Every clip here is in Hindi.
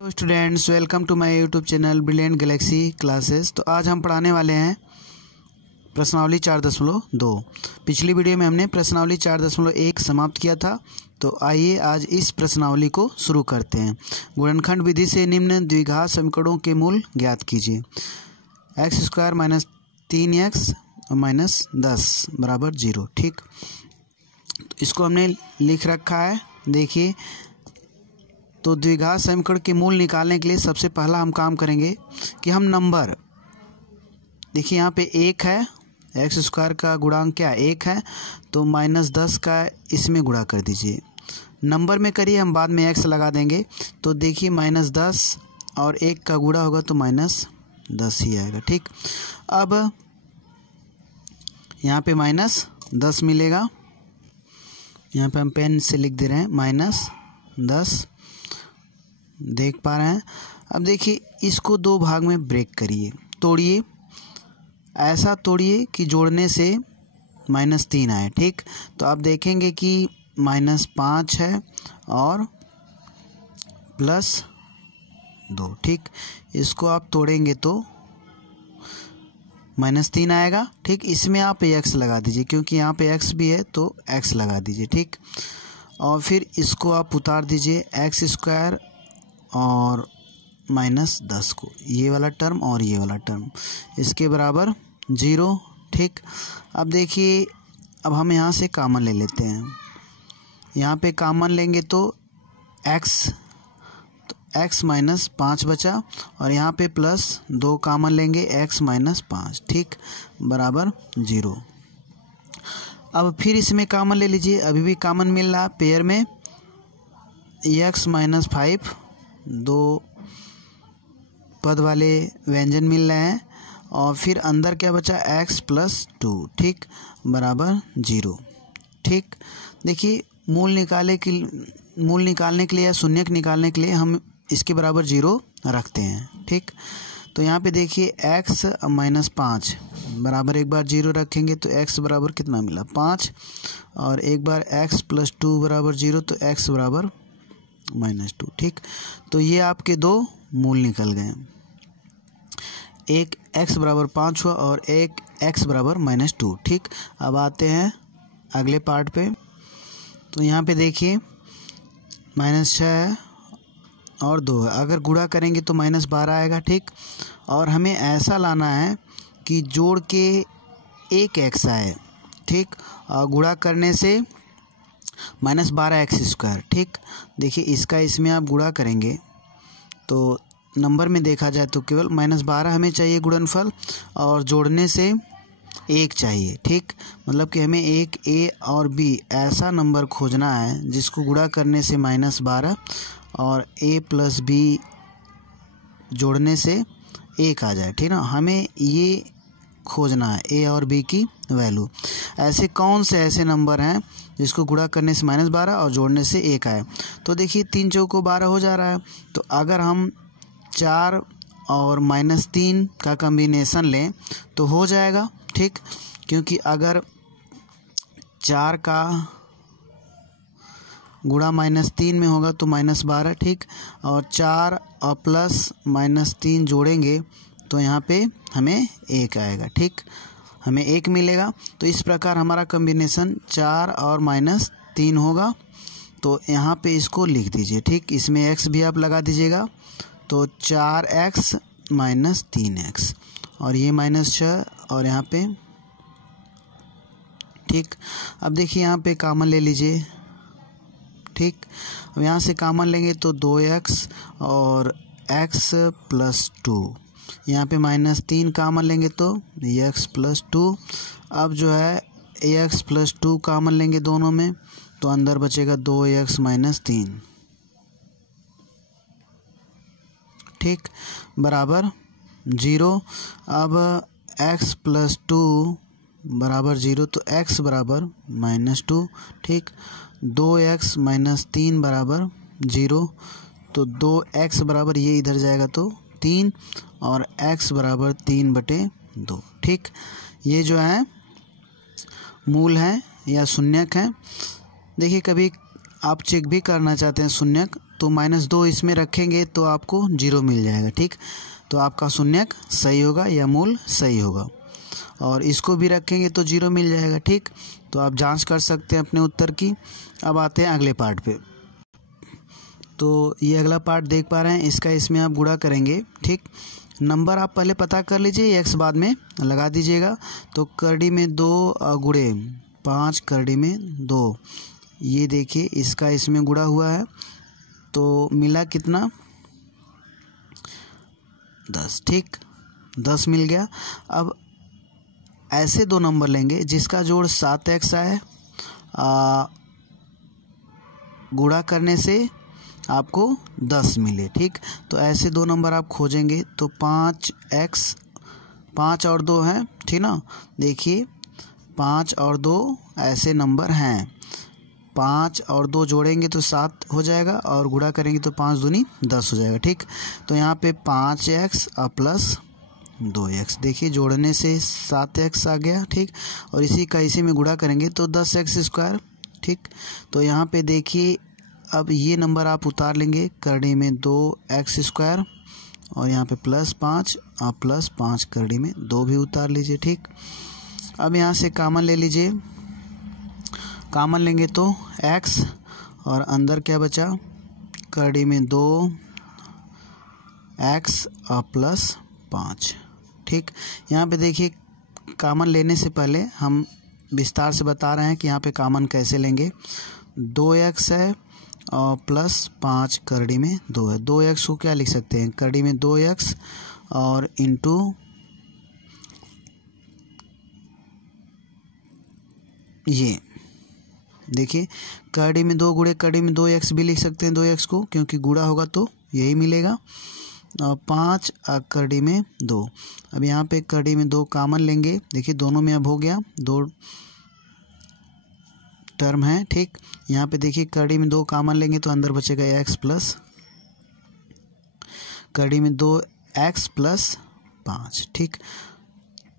Hello students, welcome to my YouTube channel Brilliant Galaxy Classes. तो आज हम पढ़ाने वाले हैं प्रश्नावली 4.2। पिछली वीडियो में हमने प्रश्नावली 4.1 समाप्त किया था। तो आइए आज इस प्रश्नावली को शुरू करते हैं। गुणनखंड विधि से निम्न द्विघात समीकरणों के मूल ज्ञात कीजिए। x² - 3x - 10 बराबर 0। ठीक, तो इसको हमने लिख रखा है। देखिए, तो द्विघात समीकरण के मूल निकालने के लिए सबसे पहला हम काम करेंगे कि हम नंबर, देखिए यहाँ पे 1 है, x² का गुणांक क्या 1 है, तो -10 का इसमें गुणा कर दीजिए। नंबर में करिए, हम बाद में x लगा देंगे। तो देखिए -10 और 1 का गुणा होगा तो -10 ही आएगा। ठीक, अब यहाँ पे -10 मिलेगा, यहाँ पे हम पेन से लिख दे रहे हैं -10, देख पा रहे हैं। अब देखिए, इसको दो भाग में ब्रेक करिए, तोड़िए, ऐसा तोड़िए कि जोड़ने से -3 आए। ठीक, तो आप देखेंगे कि -5 है और +2। ठीक, इसको आप तोड़ेंगे तो -3 आएगा। ठीक, इसमें आप x लगा दीजिए, क्योंकि यहाँ पे x भी है तो x लगा दीजिए। ठीक, और फिर इसको आप उतार दीजिए, x² और -10 को, ये वाला टर्म और ये वाला टर्म, इसके बराबर 0। ठीक, अब देखिए, अब हम यहाँ से कॉमन ले लेते हैं। यहाँ पे कॉमन लेंगे तो x -5 बचा, और यहाँ पे +2 कॉमन लेंगे, x -5। ठीक, बराबर 0। अब फिर इसमें कॉमन ले लीजिए, अभी भी कॉमन मिल रहा है पेयर में, x -5, 2 पद वाले व्यंजन मिल रहे हैं, और फिर अंदर क्या बचा x +2। ठीक, बराबर 0। ठीक, देखिए, मूल निकालने के लिए या शून्यक निकालने के लिए हम इसके बराबर 0 रखते हैं। ठीक, तो यहाँ पे देखिए x -5 बराबर, एक बार 0 रखेंगे तो x बराबर कितना मिला 5, और एक बार x +2 बराबर 0, तो x बराबर -2। ठीक, तो ये आपके दो मूल निकल गए, एक x बराबर 5 हुआ और एक x बराबर -2। ठीक, अब आते हैं अगले पार्ट पे। तो यहाँ पे देखिए -6 और 2 है, अगर गुणा करेंगे तो -12 आएगा। ठीक, और हमें ऐसा लाना है कि जोड़ के एक x आए। ठीक, और गुणा करने से -12x²। ठीक, देखिए, इसका इसमें आप गुणा करेंगे तो नंबर में देखा जाए तो केवल -12 हमें चाहिए गुणनफल, और जोड़ने से 1 चाहिए। ठीक, मतलब कि हमें एक a और b ऐसा नंबर खोजना है जिसको गुणा करने से -12 और a + b जोड़ने से 1 आ जाए। ठीक ना, हमें ये खोजना है a और b की वैल्यू। ऐसे कौन से ऐसे नंबर हैं जिसको गुणा करने से -12 और जोड़ने से 1 आए? तो देखिए, 3 चौको 12 हो जा रहा है। तो अगर हम 4 और -3 का कॉम्बिनेशन लें तो हो जाएगा। ठीक, क्योंकि अगर 4 का गुणा -3 में होगा तो -12। ठीक, और 4 और +-3 जोड़ेंगे तो यहाँ पे हमें 1 आएगा। ठीक, हमें 1 मिलेगा। तो इस प्रकार हमारा कॉम्बिनेशन 4 और -3 होगा। तो यहाँ पे इसको लिख दीजिए। ठीक, इसमें x भी आप लगा दीजिएगा, तो 4x - 3x, और ये -6 और यहाँ पे। ठीक, अब देखिए, यहाँ पे कॉमन ले लीजिए। ठीक, अब यहाँ से कॉमन लेंगे तो 2x और x +2, यहाँ पे -3 कॉमन लेंगे तो x +2। अब जो है x +2 कॉमन लेंगे दोनों में, तो अंदर बचेगा 2x - 3। ठीक, बराबर 0। अब x +2 बराबर 0, तो x बराबर -2। ठीक, 2x - 3 बराबर 0, तो 2x बराबर ये इधर जाएगा तो 3, और x बराबर 3/2। ठीक, ये जो है मूल हैं या शून्यक हैं। देखिए, कभी आप चेक भी करना चाहते हैं शून्यक, तो -2 इसमें रखेंगे तो आपको 0 मिल जाएगा। ठीक, तो आपका शून्यक सही होगा या मूल सही होगा। और इसको भी रखेंगे तो 0 मिल जाएगा। ठीक, तो आप जांच कर सकते हैं अपने उत्तर की। अब आते हैं अगले पार्ट पे। तो ये अगला पार्ट देख पा रहे हैं, इसका इसमें आप गुणा करेंगे। ठीक, नंबर आप पहले पता कर लीजिए, एक्स बाद में लगा दीजिएगा। तो करड़ी में 2 गुणे 5 करड़ी में 2, ये देखिए इसका इसमें गुणा हुआ है तो मिला कितना 10। ठीक, 10 मिल गया। अब ऐसे 2 नंबर लेंगे जिसका जोड़ 7x आए, गुणा करने से आपको 10 मिले। ठीक, तो ऐसे 2 नंबर आप खोजेंगे तो 5x, 5 और 2 हैं। ठीक ना, देखिए 5 और 2 ऐसे नंबर हैं। 5 और 2 जोड़ेंगे तो 7 हो जाएगा और गुणा करेंगे तो 5 दूनी 10 हो जाएगा। ठीक, तो यहाँ पे 5x प्लस 2x, देखिए जोड़ने से 7x आ गया। ठीक, और इसी का इसी में गुणा करेंगे तो 10x स्क्वायर। ठीक, तो यहाँ पे देखिए अब ये नंबर आप उतार लेंगे, करड़ी में 2x स्क्वायर और यहाँ पे +5 और +5 करड़ी में 2 भी उतार लीजिए। ठीक, अब यहाँ से कॉमन ले लीजिए, कॉमन लेंगे तो x और अंदर क्या बचा, करड़ी में 2x और +5। ठीक, यहाँ पे देखिए कॉमन लेने से पहले हम विस्तार से बता रहे हैं कि यहाँ पे कॉमन कैसे लेंगे। 2x है और +5 करड़ी में 2 है। 2x को क्या लिख सकते हैं, करड़ी में 2x और इंटू ये देखिए करड़ी में 2 गुणे करड़ी में 2x भी लिख सकते हैं 2x को, क्योंकि गुणा होगा तो यही मिलेगा। और 5 करड़ी में 2। अब यहाँ पे करड़ी में 2 कॉमन लेंगे, देखिए दोनों में अब हो गया, 2 टर्म है। ठीक, यहाँ पे देखिए करड़ी में 2 कॉमन लेंगे तो अंदर बचेगा x प्लस करड़ी में 2x + 5। ठीक,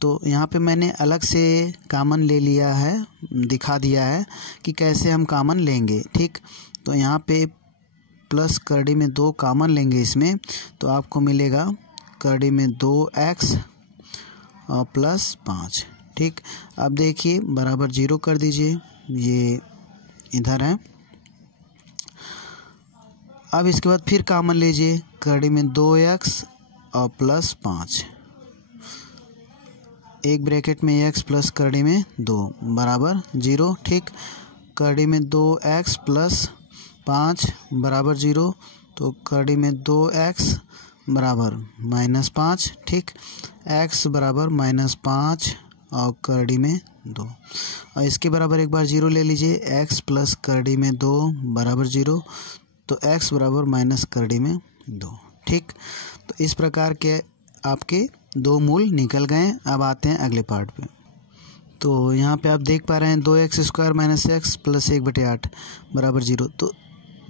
तो यहाँ पे मैंने अलग से कॉमन ले लिया है, दिखा दिया है कि कैसे हम कॉमन लेंगे। ठीक, तो यहाँ पे प्लस करड़ी में 2 कॉमन लेंगे इसमें तो आपको मिलेगा करड़ी में 2x और +5। ठीक, अब देखिए बराबर 0 कर दीजिए, ये इधर है। अब इसके बाद फिर कॉमन लीजिए, करड़ी में 2x और +5, एक ब्रैकेट में x प्लस करड़ी में 2 बराबर 0। ठीक, करड़ी में 2x + 5 बराबर 0, तो करड़ी में 2x बराबर -5। ठीक, x बराबर -5 और करड़ी में 2, और इसके बराबर एक बार 0 ले लीजिए, x प्लस करड़ी में 2 बराबर 0, तो x बराबर माइनस करड़ी में 2। ठीक, तो इस प्रकार के आपके 2 मूल निकल गए। अब आते हैं अगले पार्ट पे। तो यहाँ पे आप देख पा रहे हैं 2x square minus x plus 1/8 बराबर 0, तो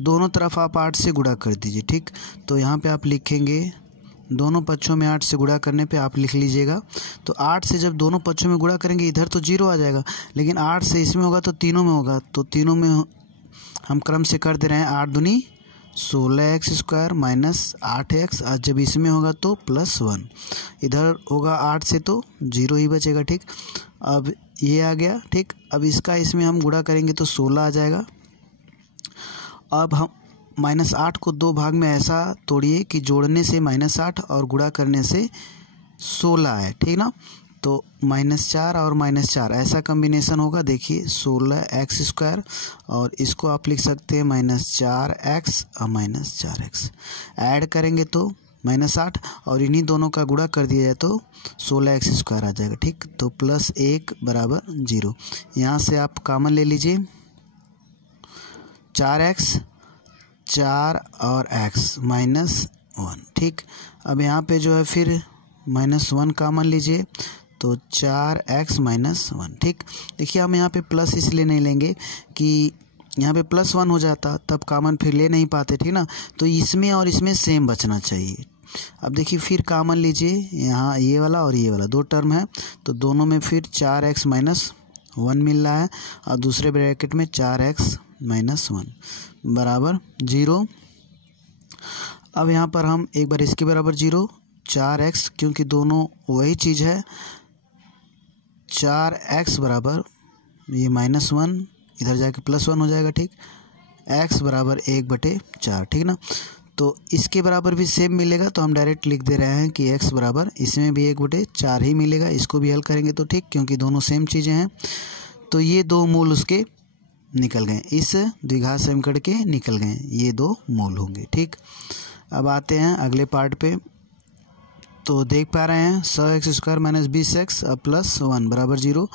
दोनों तरफ आप 8 से गुणा कर दीजिए। ठीक, तो यहाँ पे आप लिखेंगे दोनों पक्षों में 8 से गुणा करने पे आप लिख लीजिएगा। तो 8 से जब दोनों पक्षों में गुणा करेंगे इधर तो 0 आ जाएगा, लेकिन 8 से इसमें होगा तो तीनों में होगा, तो तीनों में हम क्रम से कर दे रहे हैं। 8 दूनी 16x स्क्वायर माइनस 8x, आज जब इसमें होगा तो +1, इधर होगा 8 से तो 0 ही बचेगा। ठीक, अब ये आ गया। ठीक, अब इसका इसमें हम गुणा करेंगे तो 16 आ जाएगा। अब हम -8 को 2 भाग में ऐसा तोड़िए कि जोड़ने से -8 और गुणा करने से 16 है। ठीक ना, तो -4 और -4 ऐसा कम्बिनेशन होगा। देखिए 16x स्क्वायर और इसको आप लिख सकते हैं -4x और -4x, ऐड करेंगे तो -8 और इन्हीं दोनों का गुणा कर दिया जाए तो 16x स्क्वायर आ जाएगा। ठीक, तो +1 बराबर 0। यहाँ से आप कॉमन ले लीजिए, 4x 4 और x -1। ठीक, अब यहाँ पे जो है फिर -1 कॉमन लीजिए तो 4x -1। ठीक, देखिए हम यहाँ पे प्लस इसलिए नहीं लेंगे कि यहाँ पे +1 हो जाता तब कॉमन फिर ले नहीं पाते। ठीक ना, तो इसमें और इसमें सेम बचना चाहिए। अब देखिए फिर कॉमन लीजिए, यहाँ ये वाला और ये वाला 2 टर्म है तो दोनों में फिर 4x -1 मिल रहा है और दूसरे ब्रैकेट में 4x -1 बराबर 0। अब यहाँ पर हम एक बार इसके बराबर 0, 4x, क्योंकि दोनों वही चीज़ है, 4x बराबर ये -1 इधर जाके +1 हो जाएगा, ठीक। x बराबर 1/4, ठीक ना। तो इसके बराबर भी सेम मिलेगा, तो हम डायरेक्ट लिख दे रहे हैं कि x बराबर इसमें भी 1/4 ही मिलेगा। इसको भी हल करेंगे तो ठीक, क्योंकि दोनों सेम चीज़ें हैं। तो ये दो मूल उसके निकल गए, इस द्विघात समीकरण के निकल गए, ये दो मूल होंगे, ठीक। अब आते हैं अगले पार्ट पे। तो देख पा रहे हैं 100x² - 20x +1 बराबर 0।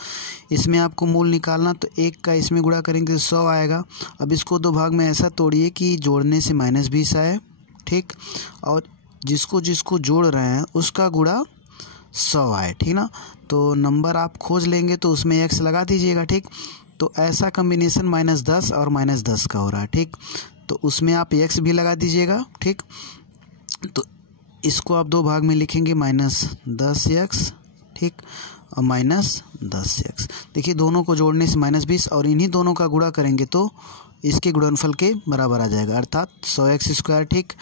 इसमें आपको मूल निकालना, तो 1 का इसमें गुणा करेंगे तो 100 आएगा। अब इसको दो भाग में ऐसा तोड़िए कि जोड़ने से -20 आए, ठीक, और जिसको जिसको जोड़ रहे हैं उसका गुणा 100 आए, ठीक ना। तो नंबर आप खोज लेंगे तो उसमें x लगा दीजिएगा, ठीक। तो ऐसा कम्बिनेशन -10 और -10 का हो रहा है, ठीक। तो उसमें आप x भी लगा दीजिएगा, ठीक। तो इसको आप दो भाग में लिखेंगे, -10x, ठीक, और -10x। देखिए दोनों को जोड़ने से -20 और इन्हीं दोनों का गुणा करेंगे तो इसके गुणनफल के बराबर आ जाएगा, अर्थात 100x², ठीक।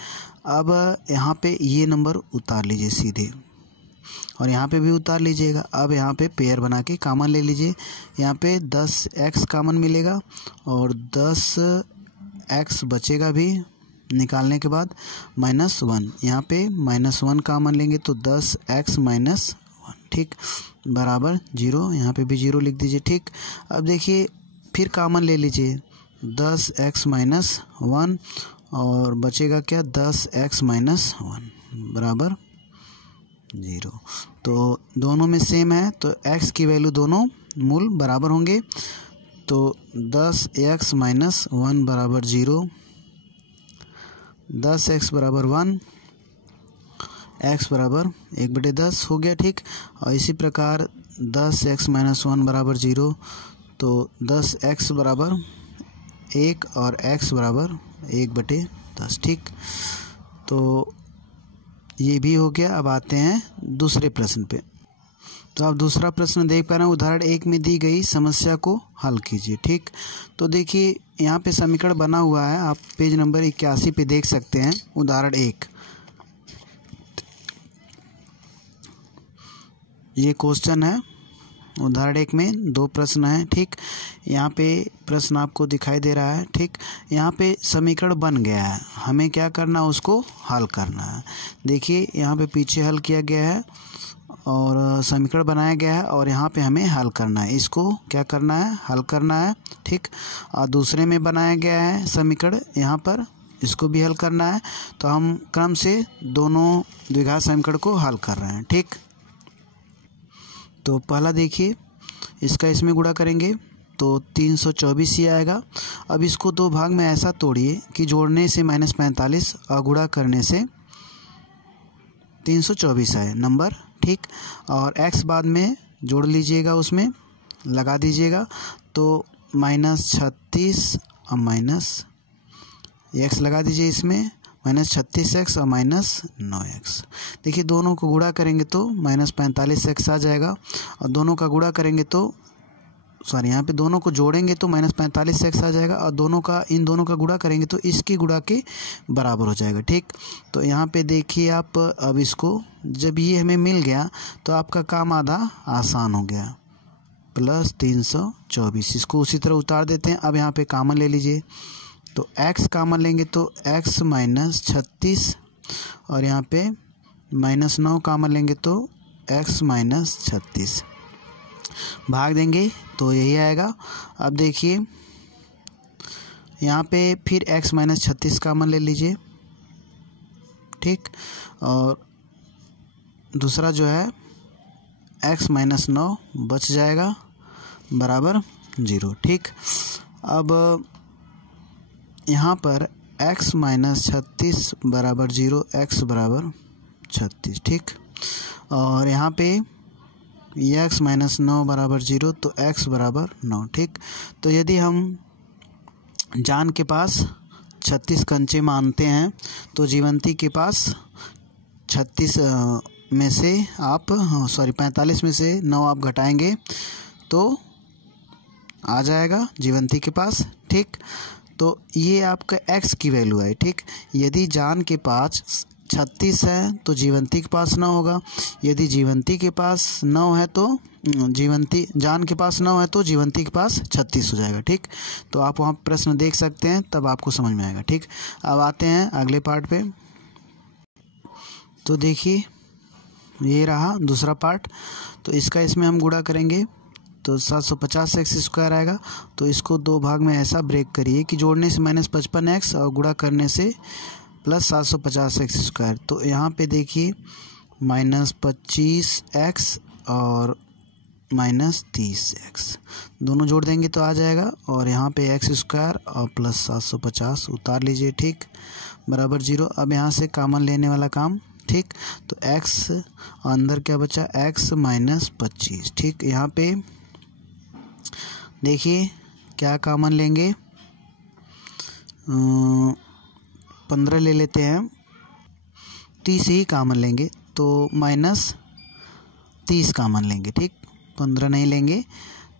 अब यहाँ पे ये नंबर उतार लीजिए सीधे, और यहाँ पे भी उतार लीजिएगा। अब यहाँ पे पेयर बना के कॉमन ले लीजिए। यहाँ पे 10x कॉमन मिलेगा और 10x बचेगा भी निकालने के बाद, -1, यहाँ पे -1 कॉमन लेंगे तो 10x - 1, ठीक, बराबर 0। यहाँ पे भी 0 लिख दीजिए, ठीक। अब देखिए फिर कॉमन ले लीजिए, 10x - 1 और बचेगा क्या, 10x - 1 बराबर 0। तो दोनों में सेम है, तो x की वैल्यू दोनों मूल बराबर होंगे। तो 10x - 1 बराबर 0, 10x बराबर 1, x बराबर 1/10 हो गया, ठीक। और इसी प्रकार 10x - 1 बराबर 0, तो 10x बराबर 1 और x बराबर 1/10, ठीक। तो ये भी हो गया। अब आते हैं दूसरे प्रश्न पे। तो आप दूसरा प्रश्न देख पा रहे हैं, उदाहरण 1 में दी गई समस्या को हल कीजिए, ठीक। तो देखिए यहाँ पे समीकरण बना हुआ है, आप पेज नंबर 81 पे देख सकते हैं। उदाहरण 1, ये क्वेश्चन है। उदाहरण 1 में 2 प्रश्न हैं, ठीक। यहाँ पे प्रश्न आपको दिखाई दे रहा है, ठीक। यहाँ पे समीकरण बन गया है, हमें क्या करना है, उसको हल करना है। देखिए यहाँ पे पीछे हल किया गया है और समीकरण बनाया गया है, और यहाँ पे हमें हल करना है। इसको क्या करना है, हल करना है, ठीक। और दूसरे में बनाया गया है समीकरण, यहाँ पर इसको भी हल करना है। तो हम क्रम से दोनों द्विघात समीकरण को हल कर रहे हैं, ठीक। तो पहला देखिए, इसका इसमें गुणा करेंगे तो 324 ही आएगा। अब इसको दो भाग में ऐसा तोड़िए कि जोड़ने से -45 और गुणा करने से 324 आए नंबर, ठीक। और x बाद में जोड़ लीजिएगा, उसमें लगा दीजिएगा, तो -36 और -x लगा दीजिए, इसमें -36x और -9x। देखिए दोनों को गुणा करेंगे तो -45x आ जाएगा, और दोनों का गुणा करेंगे तो यहाँ पे दोनों को जोड़ेंगे तो -45x आ जाएगा, और इन दोनों का गुणा करेंगे तो इसकी गुणा के बराबर हो जाएगा, ठीक। तो यहाँ पे देखिए आप, अब इसको जब ये हमें मिल गया तो आपका काम आधा आसान हो गया, +324। इसको उसी तरह उतार देते हैं। अब यहाँ पे कॉमन ले लीजिए, तो x कॉमन लेंगे तो x - 36, और यहाँ पे -9 कॉमन लेंगे तो x - 36, भाग देंगे तो यही आएगा। अब देखिए यहाँ पे फिर x - 36 कॉमन ले लीजिए, ठीक। और दूसरा जो है x - 9 बच जाएगा, बराबर 0, ठीक। अब यहाँ पर x - 36 बराबर 0, x बराबर 36, ठीक। और यहाँ पे x - 9 बराबर 0, तो x बराबर 9, ठीक। तो यदि हम जान के पास 36 कंचे मानते हैं तो जीवंती के पास 36 में से आप 45 में से 9 आप घटाएंगे तो आ जाएगा जीवंती के पास, ठीक। तो ये आपका x की वैल्यू है, ठीक। यदि जान के पास 36 है तो जीवंती के पास 9 होगा, यदि जीवंती के पास 9 है तो जान के पास 9 है तो जीवंती के पास 36 हो जाएगा, ठीक। तो आप वहाँ प्रश्न देख सकते हैं, तब आपको समझ में आएगा, ठीक। अब आते हैं अगले पार्ट पे। तो देखिए ये रहा दूसरा पार्ट। तो इसका इसमें हम गुणा करेंगे तो 750 से एक्स स्क्वायर आएगा। तो इसको दो भाग में ऐसा ब्रेक करिए कि जोड़ने से -55x और गुणा करने से प्लस 750 एक्स स्क्वायर। तो यहाँ पे देखिए -25x और -30x दोनों जोड़ देंगे तो आ जाएगा, और यहाँ पे एक्स स्क्वायर और प्लस 750 उतार लीजिए, ठीक, बराबर 0। अब यहाँ से कॉमन लेने वाला काम, ठीक। तो x अंदर क्या बचा, x -25, ठीक। यहाँ पे देखिए क्या कॉमन लेंगे, 15 ले लेते हैं, 30 ही कॉमन लेंगे तो -30 कॉमन लेंगे, ठीक, 15 नहीं लेंगे।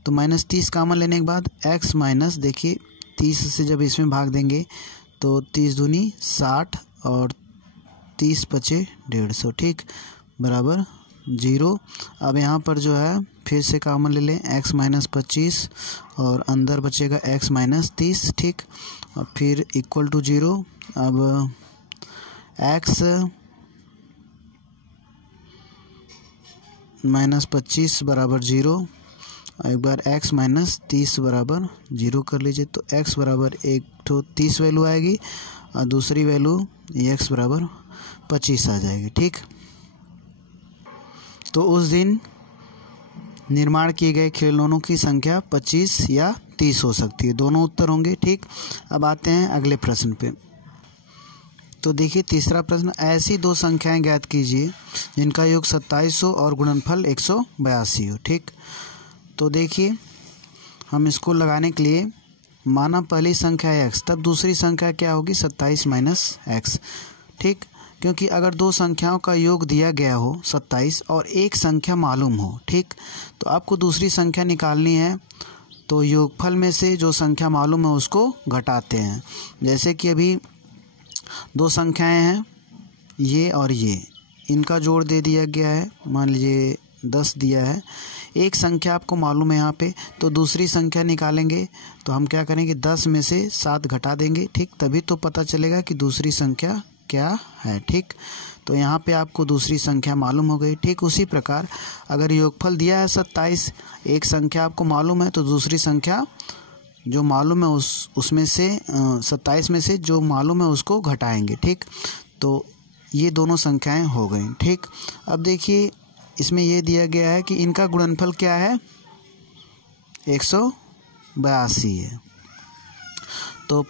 तो -30 कॉमन लेने के बाद x माइनस, देखिए 30 से जब इसमें भाग देंगे तो 30 दूनी 60 और 30 बचे 150, ठीक, बराबर 0। अब यहाँ पर जो है फिर से कॉमन ले लें, x -25 और अंदर बचेगा x -30, ठीक, और फिर इक्वल टू 0। अब x -25 बराबर 0, एक बार x -30 बराबर 0 कर लीजिए। तो x बराबर 30 वैल्यू आएगी और दूसरी वैल्यू x बराबर 25 आ जाएगी, ठीक। तो उस दिन निर्माण किए गए खिलौनों की संख्या 25 या 30 हो सकती है, दोनों उत्तर होंगे, ठीक। अब आते हैं अगले प्रश्न पे। तो देखिए तीसरा प्रश्न, ऐसी दो संख्याएं ज्ञात कीजिए जिनका योग 2700 और गुणनफल 182 हो, ठीक। तो देखिए हम इसको लगाने के लिए, माना पहली संख्या है x, तब दूसरी संख्या क्या होगी 27 - x, ठीक। क्योंकि अगर दो संख्याओं का योग दिया गया हो 27 और एक संख्या मालूम हो, ठीक, तो आपको दूसरी संख्या निकालनी है। तो योगफल में से जो संख्या मालूम है उसको घटाते हैं। जैसे कि अभी दो संख्याएं हैं ये और ये, इनका जोड़ दे दिया गया है, मान लीजिए 10 दिया है। एक संख्या आपको मालूम है यहाँ पे, तो दूसरी संख्या निकालेंगे तो हम क्या करेंगे, 10 में से 7 घटा देंगे, ठीक, तभी तो पता चलेगा कि दूसरी संख्या क्या है, ठीक। तो यहाँ पे आपको दूसरी संख्या मालूम हो गई, ठीक। उसी प्रकार अगर योगफल दिया है 27, एक संख्या आपको मालूम है तो दूसरी संख्या जो मालूम है उसमें से 27 में से जो मालूम है उसको घटाएंगे, ठीक। तो ये दोनों संख्याएं हो गई, ठीक। अब देखिए इसमें ये दिया गया है कि इनका गुणनफल क्या है, 182 है। तो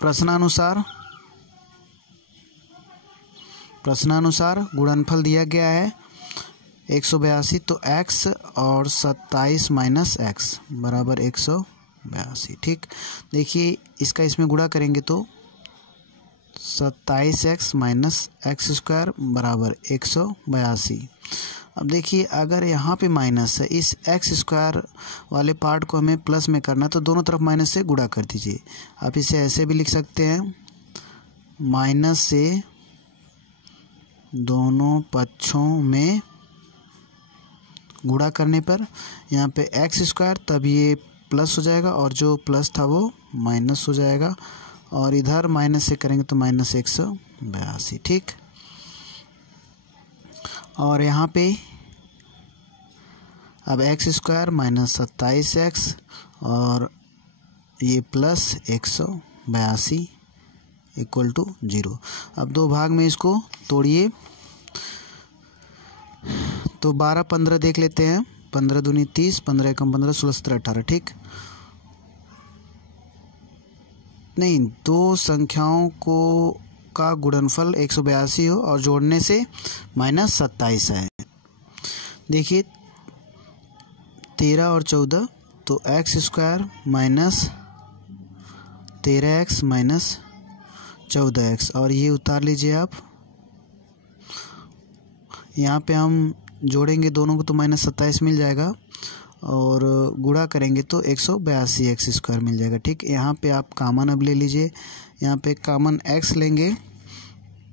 प्रश्नानुसार गुणनफल दिया गया है 182, तो x और 27 - x बराबर 182, ठीक। देखिए इसका इसमें गुणा करेंगे तो 27x - x स्क्वायर बराबर 182। अब देखिए अगर यहाँ पे माइनस है, इस x स्क्वायर वाले पार्ट को हमें प्लस में करना, तो दोनों तरफ माइनस से गुणा कर दीजिए। आप इसे ऐसे भी लिख सकते हैं, माइनस से दोनों पक्षों में गुणा करने पर यहाँ पे एक्स स्क्वायर, तब ये प्लस हो जाएगा और जो प्लस था वो माइनस हो जाएगा, और इधर माइनस से करेंगे तो -182, ठीक। और यहाँ पे अब एक्स स्क्वायर -27x और ये प्लस 182 इक्वल टू 0। अब दो भाग में इसको तोड़िए, तो 12 15 देख लेते हैं, 15 दूनी 30, 15 एकम 15, 16 17 18, ठीक। नहीं, दो संख्याओं को का गुणनफल 182 हो और जोड़ने से -27 है। देखिए 13 और 14, तो एक्स स्क्वायर -13x -14x, और ये उतार लीजिए आप। यहाँ पे हम जोड़ेंगे दोनों को तो -27 मिल जाएगा, और गुणा करेंगे तो 182 एक्स स्क्वायर मिल जाएगा, ठीक। यहाँ पे आप कॉमन अब ले लीजिए, यहाँ पे कॉमन x लेंगे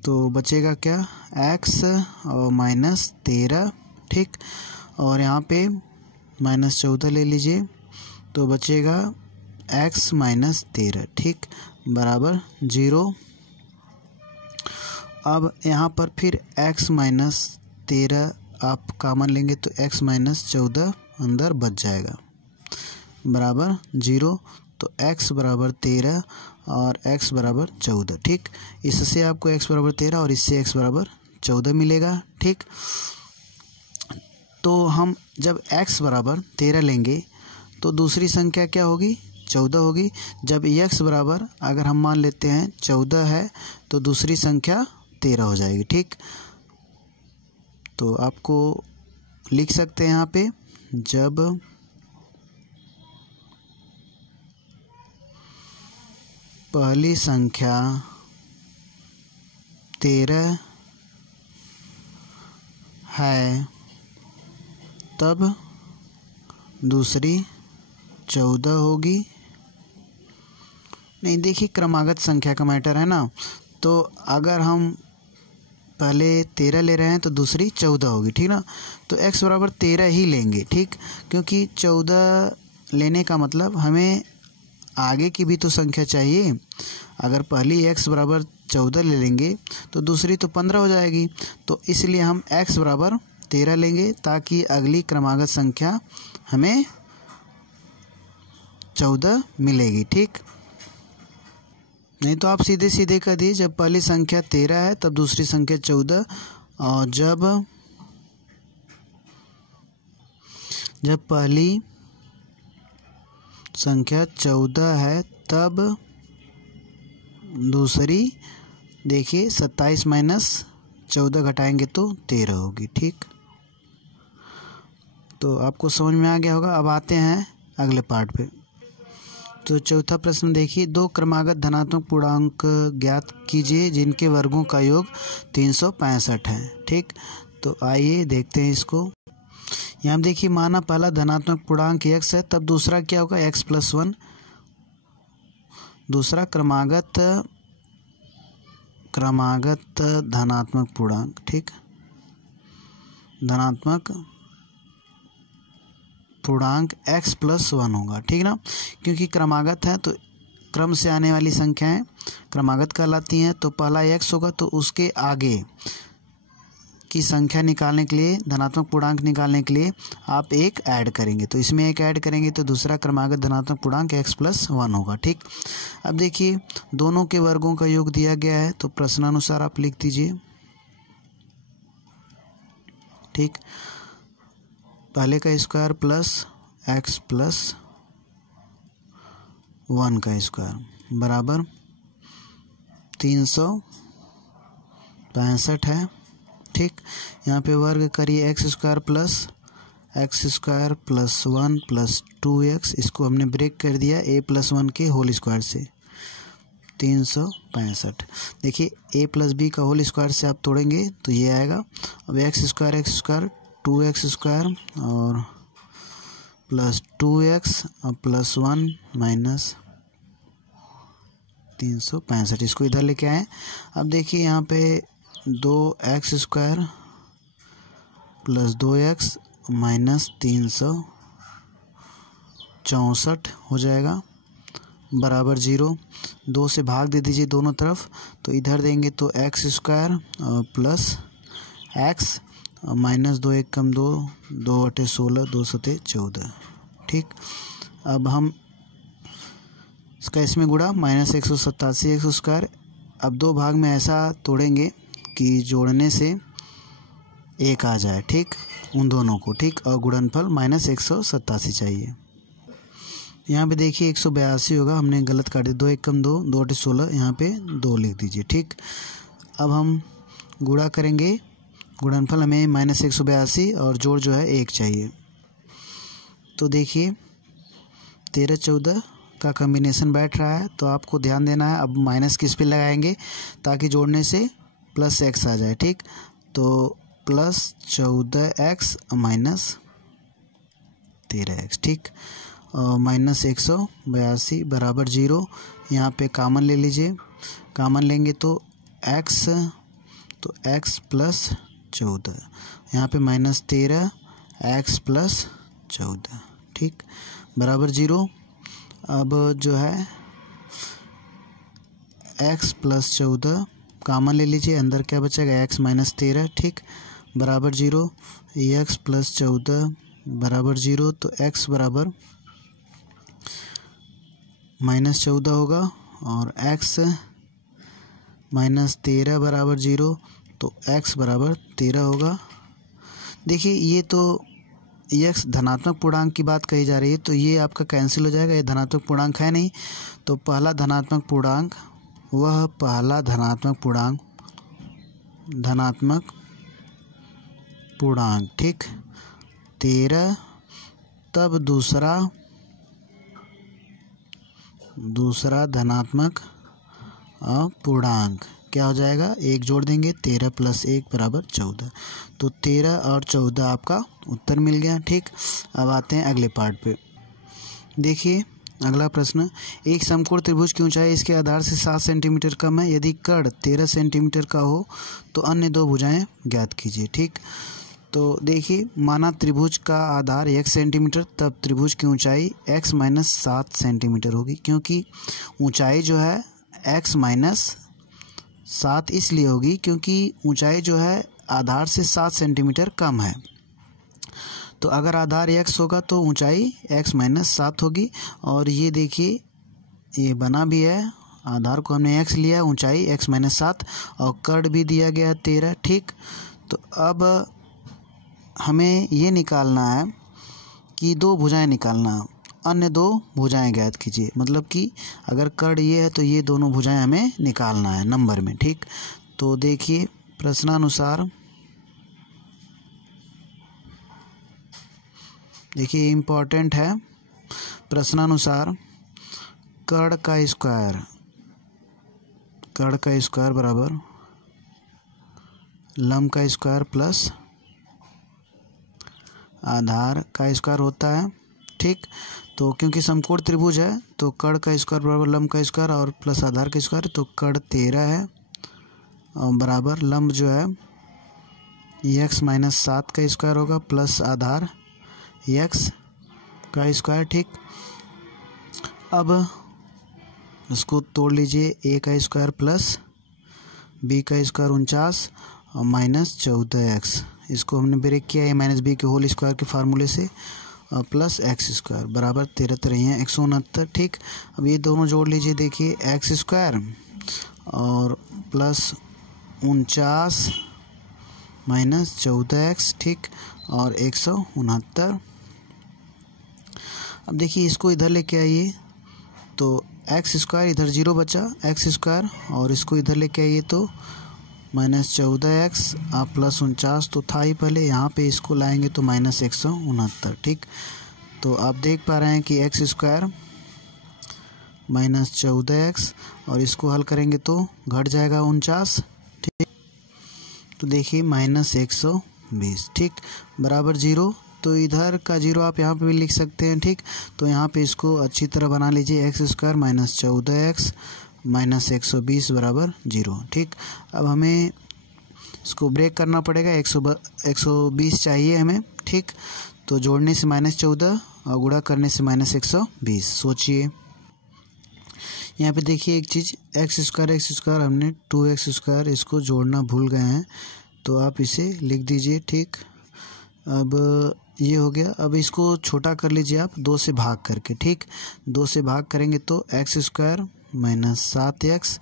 तो बचेगा क्या, x और -13, ठीक। और यहाँ पे -14 ले लीजिए तो बचेगा x -13, ठीक, बराबर 0। अब यहाँ पर फिर x -13 आप कॉमन लेंगे तो x -14 अंदर बच जाएगा, बराबर 0। तो x बराबर 13 और x बराबर 14, ठीक। इससे आपको x बराबर 13 और इससे x बराबर 14 मिलेगा, ठीक। तो हम जब x बराबर 13 लेंगे तो दूसरी संख्या क्या होगी, 14 होगी। जब x बराबर अगर हम मान लेते हैं 14 है तो दूसरी संख्या 13 हो जाएगी, ठीक। तो आपको लिख सकते हैं यहाँ पे, जब पहली संख्या 13 है तब दूसरी 14 होगी। नहीं, देखिए क्रमागत संख्या का मैटर है ना, तो अगर हम पहले 13 ले रहे हैं तो दूसरी 14 होगी, ठीक ना। तो x बराबर 13 ही लेंगे, ठीक, क्योंकि 14 लेने का मतलब हमें आगे की भी तो संख्या चाहिए। अगर पहली x बराबर 14 ले लेंगे तो दूसरी तो 15 हो जाएगी, तो इसलिए हम x बराबर 13 लेंगे ताकि अगली क्रमागत संख्या हमें 14 मिलेगी, ठीक। नहीं तो आप सीधे सीधे कर दिए, जब पहली संख्या 13 है तब दूसरी संख्या 14, और जब पहली संख्या 14 है तब दूसरी, देखिए 27 - 14 घटाएंगे तो 13 होगी, ठीक। तो आपको समझ में आ गया होगा। अब आते हैं अगले पार्ट पे। तो चौथा प्रश्न देखिए, दो क्रमागत धनात्मक पूर्णांक ज्ञात कीजिए जिनके वर्गों का योग 365 है, ठीक। तो आइए देखते हैं इसको। यहाँ देखिए, माना पहला धनात्मक पूर्णांक x है तब दूसरा क्या होगा, x + 1। दूसरा क्रमागत धनात्मक पूर्णांक, ठीक, धनात्मक पूर्णांक x + 1 होगा, ठीक ना, क्योंकि क्रमागत है तो क्रम से आने वाली संख्याएं क्रमागत कहलाती हैं। तो पहला x होगा तो उसके आगे की संख्या निकालने के लिए, धनात्मक पूर्णांक निकालने के लिए आप एक ऐड करेंगे, तो इसमें एक ऐड करेंगे तो दूसरा क्रमागत धनात्मक पूर्णांक x + 1 होगा, ठीक। अब देखिए दोनों के वर्गों का योग दिया गया है तो प्रश्नानुसार आप लिख दीजिए, ठीक। पहले का स्क्वायर प्लस x + 1 का स्क्वायर बराबर 365 है, ठीक। यहाँ पे वर्ग करिए x² + x² + 1 + 2x, इसको हमने ब्रेक कर दिया a + 1 के होल स्क्वायर से, 365। देखिए a + b का होल स्क्वायर से आप तोड़ेंगे तो ये आएगा। अब x² 2x² और प्लस 2x और + 1 - 365, इसको इधर लेके आए। अब देखिए यहाँ पे 2x² + 2x - 364 हो जाएगा, बराबर 0। 2 से भाग दे दीजिए दोनों तरफ, तो इधर देंगे तो x² प्लस x -2 1 कम 2, 2 × 16, 2 × 7 14, ठीक। अब हम इसका इसमें गुणा -187 x²। अब दो भाग में ऐसा तोड़ेंगे कि जोड़ने से एक आ जाए, ठीक, उन दोनों को, ठीक, और गुणनफल -187 चाहिए। यहाँ पे देखिए 182 होगा, हमने गलत काट दिया, 2 1 कम 2, 2 × 16, यहाँ पे 2 लिख दीजिए, ठीक। अब हम गुणा करेंगे, गुणनफल हमें -182 और जोड़ जो है 1 चाहिए। तो देखिए 13 14 का कॉम्बिनेशन बैठ रहा है, तो आपको ध्यान देना है। अब माइनस किस पे लगाएंगे ताकि जोड़ने से +x आ जाए, ठीक। तो +14x - 13x, ठीक। माइनस 182 बराबर 0। यहाँ पे कामन ले लीजिए, कामन लेंगे तो x प्लस 14, यहाँ पे माइनस 13 x प्लस 14, ठीक, बराबर 0। अब जो है x प्लस 14 कामन ले लीजिए, अंदर क्या बचेगा x माइनस 13, ठीक, बराबर 0। x प्लस 14 बराबर 0, तो x बराबर माइनस 14 होगा और x माइनस 13 बराबर 0, तो x बराबर 13 होगा। देखिए ये तो x धनात्मक पूर्णांक की बात कही जा रही है, तो ये आपका कैंसिल हो जाएगा, ये धनात्मक पूर्णांक है नहीं। तो पहला धनात्मक पूर्णांक, वह पहला धनात्मक पूर्णांक, ठीक, 13। तब दूसरा धनात्मक पूर्णांक क्या हो जाएगा, 1 जोड़ देंगे, 13 प्लस 1 बराबर 14। तो 13 और 14 आपका उत्तर मिल गया, ठीक। अब आते हैं अगले पार्ट पे। देखिए अगला प्रश्न, एक समकोण त्रिभुज की ऊंचाई इसके आधार से 7 सेंटीमीटर कम है। यदि कर्ण 13 सेंटीमीटर का हो तो अन्य दो भुजाएं ज्ञात कीजिए, ठीक। तो देखिए, माना त्रिभुज का आधार 1 सेंटीमीटर, तब त्रिभुज की ऊंचाई x माइनस 7 सेंटीमीटर होगी, क्योंकि ऊंचाई जो है x माइनस 7 इसलिए होगी क्योंकि ऊंचाई जो है आधार से 7 सेंटीमीटर कम है। तो अगर आधार x होगा तो ऊंचाई x माइनस 7 होगी। और ये देखिए ये बना भी है, आधार को हमने x लिया, ऊंचाई x माइनस 7 और कर्ण भी दिया गया है 13, ठीक। तो अब हमें ये निकालना है कि दो भुजाएं निकालना, अन्य दो भुजाएं ज्ञात कीजिए। मतलब कि अगर कर्ण ये है तो ये दोनों भुजाएं हमें निकालना है नंबर में, ठीक। तो देखिए प्रश्नानुसार, देखिए इम्पोर्टेंट है, प्रश्नानुसार कर्ण का स्क्वायर बराबर लंब का स्क्वायर प्लस आधार का स्क्वायर होता है, ठीक। तो क्योंकि समकोण त्रिभुज है तो कर्ण का स्क्वायर बराबर लंब का स्क्वायर और प्लस आधार का स्क्वायर, तो कर्ण 13 है और बराबर लंब जो है x माइनस 7 का स्क्वायर होगा प्लस आधार x का स्क्वायर, ठीक। अब इसको तोड़ लीजिए, a का स्क्वायर प्लस b का स्क्वायर 49 और माइनस 14x, इसको हमने ब्रेक किया a माइनस बी के होल स्क्वायर के फार्मूले से, प्लस x स्क्वायर बराबर 13 13 169, ठीक। अब ये दोनों जोड़ लीजिए, देखिए x स्क्वायर और प्लस 49 माइनस 14x, ठीक, और 169। अब देखिए इसको इधर लेके आइए तो x स्क्वायर इधर 0 बचा, x स्क्वायर, और इसको इधर लेके आइए तो माइनस 14x आप प्लस 49 तो था ही पहले, यहाँ पे इसको लाएंगे तो माइनस 169, ठीक। तो आप देख पा रहे हैं कि x स्क्वायर माइनस 14x और इसको हल करेंगे तो घट जाएगा 49, ठीक। तो देखिए माइनस 120, ठीक, बराबर 0। तो इधर का 0 आप यहाँ पे भी लिख सकते हैं, ठीक। तो यहाँ पे इसको अच्छी तरह बना लीजिए, x square minus 14x minus 120 बराबर 0, ठीक। अब हमें इसको ब्रेक करना पड़ेगा, 120 चाहिए हमें, ठीक। तो जोड़ने से माइनस 14 और गुणा करने से माइनस 120। सोचिए यहाँ पे देखिए एक चीज़, x स्क्वायर हमने 2x स्क्वायर इसको जोड़ना भूल गए हैं, तो आप इसे लिख दीजिए, ठीक। अब ये हो गया। अब इसको छोटा कर लीजिए आप 2 से भाग करके, ठीक। 2 से भाग करेंगे तो x स्क्वायर माइनस 7x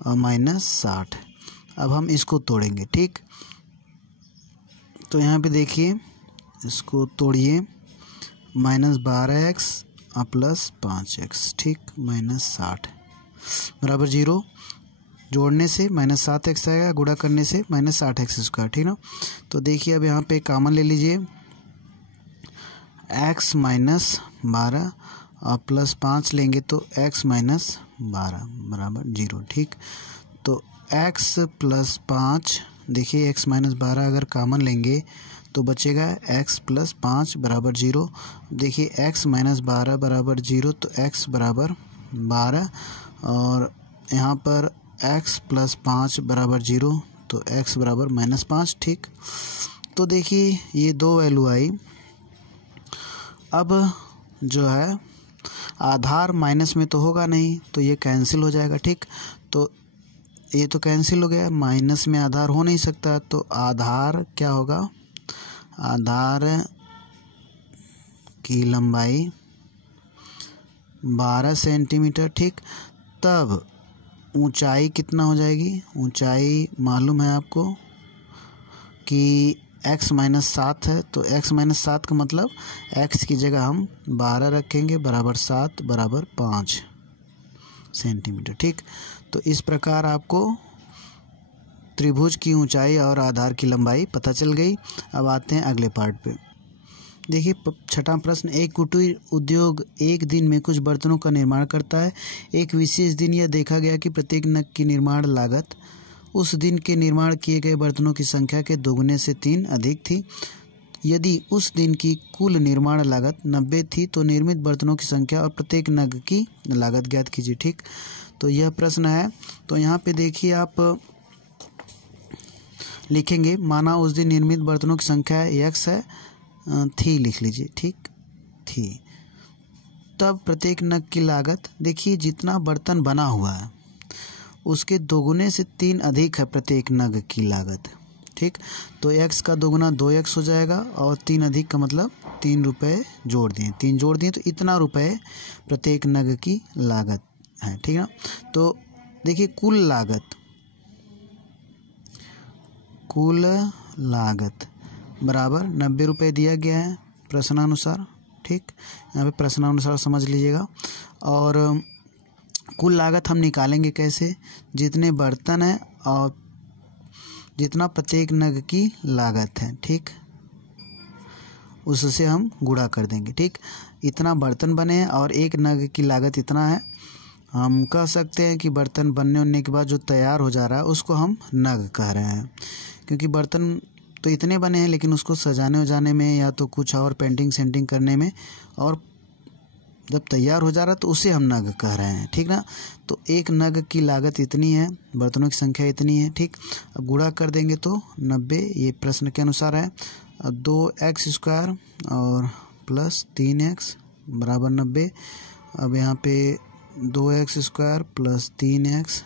और माइनस 60। अब हम इसको तोड़ेंगे, ठीक। तो यहाँ पे देखिए इसको तोड़िए, माइनस 12x और प्लस 5x, ठीक, माइनस 60 बराबर 0। जोड़ने से माइनस 7x आएगा, गुणा करने से माइनस 60x स्क्वायर, ठीक ना। तो देखिए अब यहाँ पे कॉमन ले लीजिए, x माइनस 12 और प्लस 5 लेंगे तो x माइनस 12 बराबर 0, ठीक। तो x प्लस 5, देखिए x माइनस 12 अगर कॉमन लेंगे तो बचेगा x प्लस 5 बराबर 0। देखिए x माइनस 12 बराबर 0, तो x बराबर 12 और यहाँ पर x प्लस 5 बराबर 0, तो x बराबर -5। ठीक, तो देखिए ये दो वैल्यू आई। अब जो है आधार माइनस में तो होगा नहीं, तो ये कैंसिल हो जाएगा। ठीक, तो ये तो कैंसिल हो गया, माइनस में आधार हो नहीं सकता, तो आधार क्या होगा, आधार की लंबाई 12 सेंटीमीटर। ठीक, तब ऊंचाई कितना हो जाएगी, ऊंचाई मालूम है आपको कि x माइनस 7 है, तो x माइनस 7 का मतलब x की जगह हम 12 रखेंगे बराबर 7 बराबर 5 सेंटीमीटर। ठीक, तो इस प्रकार आपको त्रिभुज की ऊंचाई और आधार की लंबाई पता चल गई। अब आते हैं अगले पार्ट पे। देखिए छठा प्रश्न, एक कुटीर उद्योग एक दिन में कुछ बर्तनों का निर्माण करता है। एक विशेष दिन यह देखा गया कि प्रत्येक नग की निर्माण लागत उस दिन के निर्माण किए गए बर्तनों की संख्या के दोगुने से 3 अधिक थी। यदि उस दिन की कुल निर्माण लागत 90 थी तो निर्मित बर्तनों की संख्या और प्रत्येक नग की लागत ज्ञात कीजिए। ठीक, तो यह प्रश्न है। तो यहाँ पे देखिए आप लिखेंगे, माना उस दिन निर्मित बर्तनों की संख्या x है, थी लिख लीजिए। ठीक, थी। तब प्रत्येक नग की लागत, देखिए जितना बर्तन बना हुआ है उसके दोगुने से 3 अधिक है प्रत्येक नग की लागत। ठीक, तो x का दोगुना 2x हो जाएगा और 3 अधिक का मतलब 3 रुपये जोड़ दिए, 3 जोड़ दिए, तो इतना रुपये प्रत्येक नग की लागत है। ठीक है, तो देखिए कुल लागत बराबर 90 रुपये दिया गया है प्रश्नानुसार। ठीक, यहाँ पे प्रश्नानुसार समझ लीजिएगा। और कुल लागत हम निकालेंगे कैसे, जितने बर्तन हैं और जितना प्रत्येक नग की लागत है। ठीक, उससे हम गुणा कर देंगे। ठीक, इतना बर्तन बने हैं और एक नग की लागत इतना है। हम कह सकते हैं कि बर्तन बनने के बाद जो तैयार हो जा रहा है उसको हम नग कह रहे हैं, क्योंकि बर्तन तो इतने बने हैं लेकिन उसको सजाने उजाने में या तो कुछ और पेंटिंग सेंटिंग करने में, और जब तैयार हो जा रहा है तो उसे हम नग कह रहे हैं। ठीक ना, तो एक नग की लागत इतनी है, बर्तनों की संख्या इतनी है। ठीक, अब गुणा कर देंगे तो 90, ये प्रश्न के अनुसार है। 2x² और प्लस 3x बराबर 90। अब यहाँ पे 2x² प्लस 3x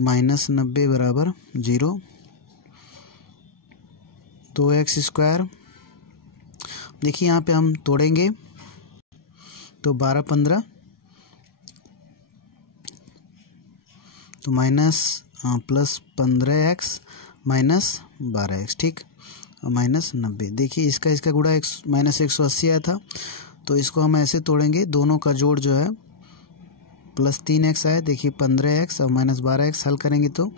माइनस 90 बराबर 0। 2x², देखिए यहाँ पे हम तोड़ेंगे तो 12 15, तो minus plus 15x minus 12x। ठीक, माइनस 90। देखिए इसका गुणा माइनस 180 आया था, तो इसको हम ऐसे तोड़ेंगे, दोनों का जोड़ जो है प्लस 3x आए। देखिए 15x और माइनस 12x हल करेंगे तो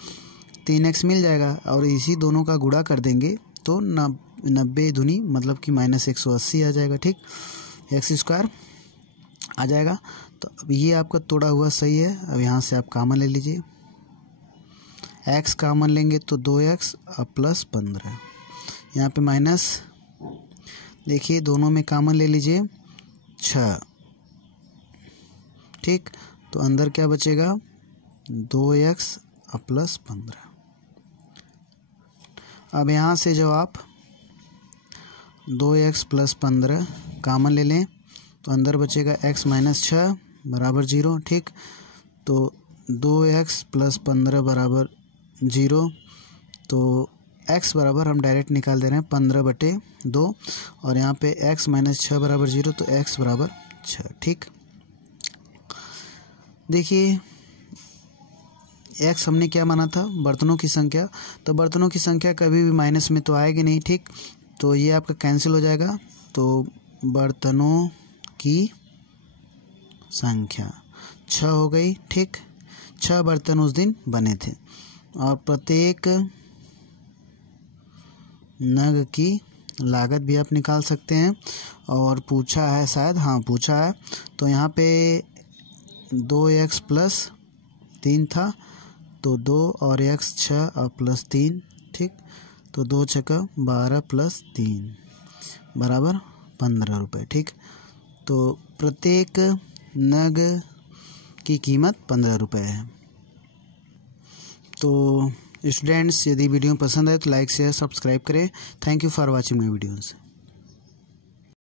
3x मिल जाएगा, और इसी दोनों का गुणा कर देंगे तो 90 दूनी मतलब कि माइनस 180 आ जाएगा। ठीक, x² आ जाएगा। तो अब ये आपका तोड़ा हुआ सही है। अब यहाँ से आप कॉमन ले लीजिए, x कॉमन लेंगे तो 2x और प्लस 15, यहाँ पे माइनस, देखिए दोनों में कॉमन ले लीजिए 6। ठीक, तो अंदर क्या बचेगा 2x और प्लस 15। अब यहाँ से जब आप 2x प्लस 15 कॉमन ले लें तो अंदर बचेगा x माइनस 6 बराबर 0। ठीक, तो 2x प्लस 15 बराबर 0, तो x बराबर हम डायरेक्ट निकाल दे रहे हैं 15/2, और यहाँ पे x माइनस 6 बराबर 0, तो x बराबर 6। ठीक, देखिए x हमने क्या माना था, बर्तनों की संख्या, तो बर्तनों की संख्या कभी भी माइनस में तो आएगी नहीं। ठीक, तो ये आपका कैंसिल हो जाएगा, तो बर्तनों की संख्या 6 हो गई। ठीक, 6 बर्तन उस दिन बने थे, और प्रत्येक नग की लागत भी आप निकाल सकते हैं। और पूछा है शायद, हाँ पूछा है, तो यहाँ पे 2x प्लस 3 था, तो 2 और x 6 और प्लस 3। ठीक, तो 2 छक्का 12 प्लस 3 बराबर 15 रुपये। ठीक, तो प्रत्येक नग की कीमत 15 रुपये है। तो स्टूडेंट्स, यदि वीडियो पसंद आए तो लाइक शेयर सब्सक्राइब करें। Thank you for watching my videos.